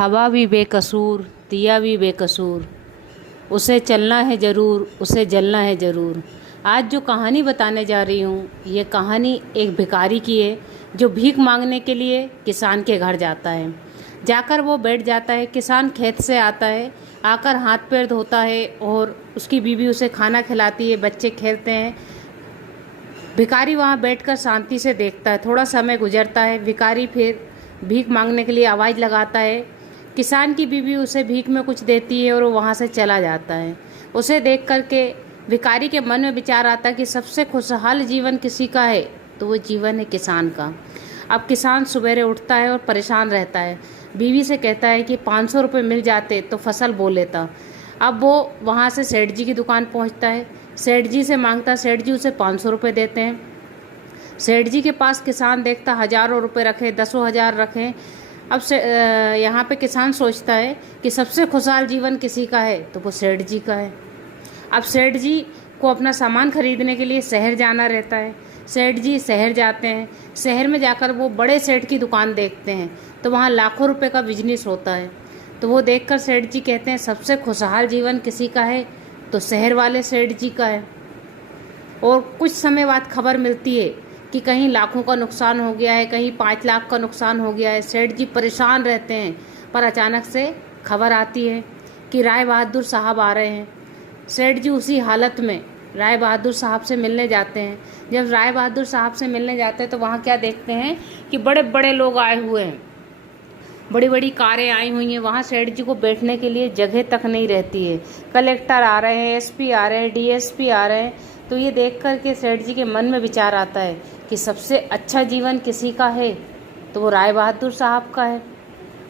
हवा भी बेकसूर, दिया भी बेकसूर, उसे चलना है ज़रूर, उसे जलना है ज़रूर। आज जो कहानी बताने जा रही हूँ, ये कहानी एक भिखारी की है जो भीख मांगने के लिए किसान के घर जाता है। जाकर वो बैठ जाता है। किसान खेत से आता है, आकर हाथ पैर धोता है और उसकी बीवी उसे खाना खिलाती है, बच्चे खेलते हैं। भिखारी वहाँ बैठकर शांति से देखता है। थोड़ा समय गुजरता है, भिखारी फिर भीख मांगने के लिए आवाज़ लगाता है। किसान की बीवी उसे भीख में कुछ देती है और वो वहाँ से चला जाता है। उसे देख कर के भिखारी के मन में विचार आता है कि सबसे खुशहाल जीवन किसी का है तो वो जीवन है किसान का। अब किसान सवेरे उठता है और परेशान रहता है। बीवी से कहता है कि 500 रुपये मिल जाते तो फसल बो लेता। अब वो वहाँ से सेठ जी की दुकान पहुँचता है, सेठ जी से मांगता, सेठ जी उसे 500 रुपये देते हैं। सेठ जी के पास किसान देखता हज़ारों रुपये रखे, दसों हज़ार रखे। अब से यहाँ पे किसान सोचता है कि सबसे खुशहाल जीवन किसी का है तो वो सेठ जी का है। अब सेठ जी को अपना सामान खरीदने के लिए शहर जाना रहता है। सेठ जी शहर जाते हैं। शहर में जाकर वो बड़े सेठ की दुकान देखते हैं तो वहाँ लाखों रुपए का बिजनेस होता है। तो वो देखकर सेठ जी कहते हैं सबसे खुशहाल जीवन किसी का है तो शहर वाले सेठ जी का है। और कुछ समय बाद खबर मिलती है कि कहीं लाखों का नुकसान हो गया है, कहीं 5 लाख का नुकसान हो गया है। सेठ जी परेशान रहते हैं, पर अचानक से खबर आती है कि राय बहादुर साहब आ रहे हैं। सेठ जी उसी हालत में राय बहादुर साहब से मिलने जाते हैं। जब राय बहादुर साहब से मिलने जाते हैं तो वहाँ क्या देखते हैं कि बड़े बड़े लोग आए हुए हैं, बड़ी बड़ी कारें आई हुई हैं। वहाँ सेठ जी को बैठने के लिए जगह तक नहीं रहती है। कलेक्टर आ रहे हैं, एसपी आ रहे हैं, डीएसपी आ रहे हैं। तो ये देख कर के सेठ जी के मन में विचार आता है कि सबसे अच्छा जीवन किसी का है तो वो राय बहादुर साहब का है।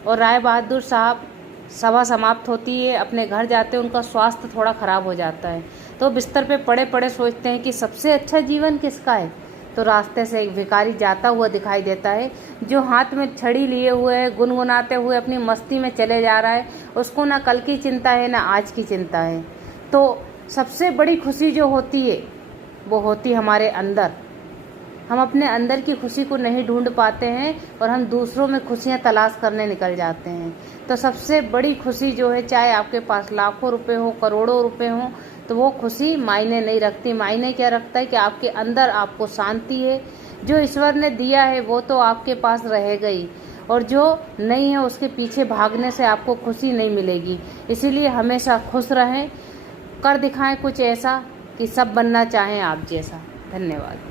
और राय बहादुर साहब सभा समाप्त होती है, अपने घर जाते हैं। उनका स्वास्थ्य थोड़ा ख़राब हो जाता है तो बिस्तर पे पड़े पड़े सोचते हैं कि सबसे अच्छा जीवन किसका है। तो रास्ते से एक भिखारी जाता हुआ दिखाई देता है जो हाथ में छड़ी लिए हुए है, गुनगुनाते हुए अपनी मस्ती में चले जा रहा है। उसको ना कल की चिंता है ना आज की चिंता है। तो सबसे बड़ी खुशी जो होती है वो होती हमारे अंदर। हम अपने अंदर की खुशी को नहीं ढूंढ पाते हैं और हम दूसरों में खुशियां तलाश करने निकल जाते हैं। तो सबसे बड़ी खुशी जो है, चाहे आपके पास लाखों रुपए हो, करोड़ों रुपए हो, तो वो खुशी मायने नहीं रखती। मायने क्या रखता है कि आपके अंदर आपको शांति है। जो ईश्वर ने दिया है वो तो आपके पास रहेगा ही, और जो नहीं है उसके पीछे भागने से आपको खुशी नहीं मिलेगी। इसीलिए हमेशा खुश रहें, कर दिखाएं कुछ ऐसा कि सब बनना चाहें आप जैसा। धन्यवाद।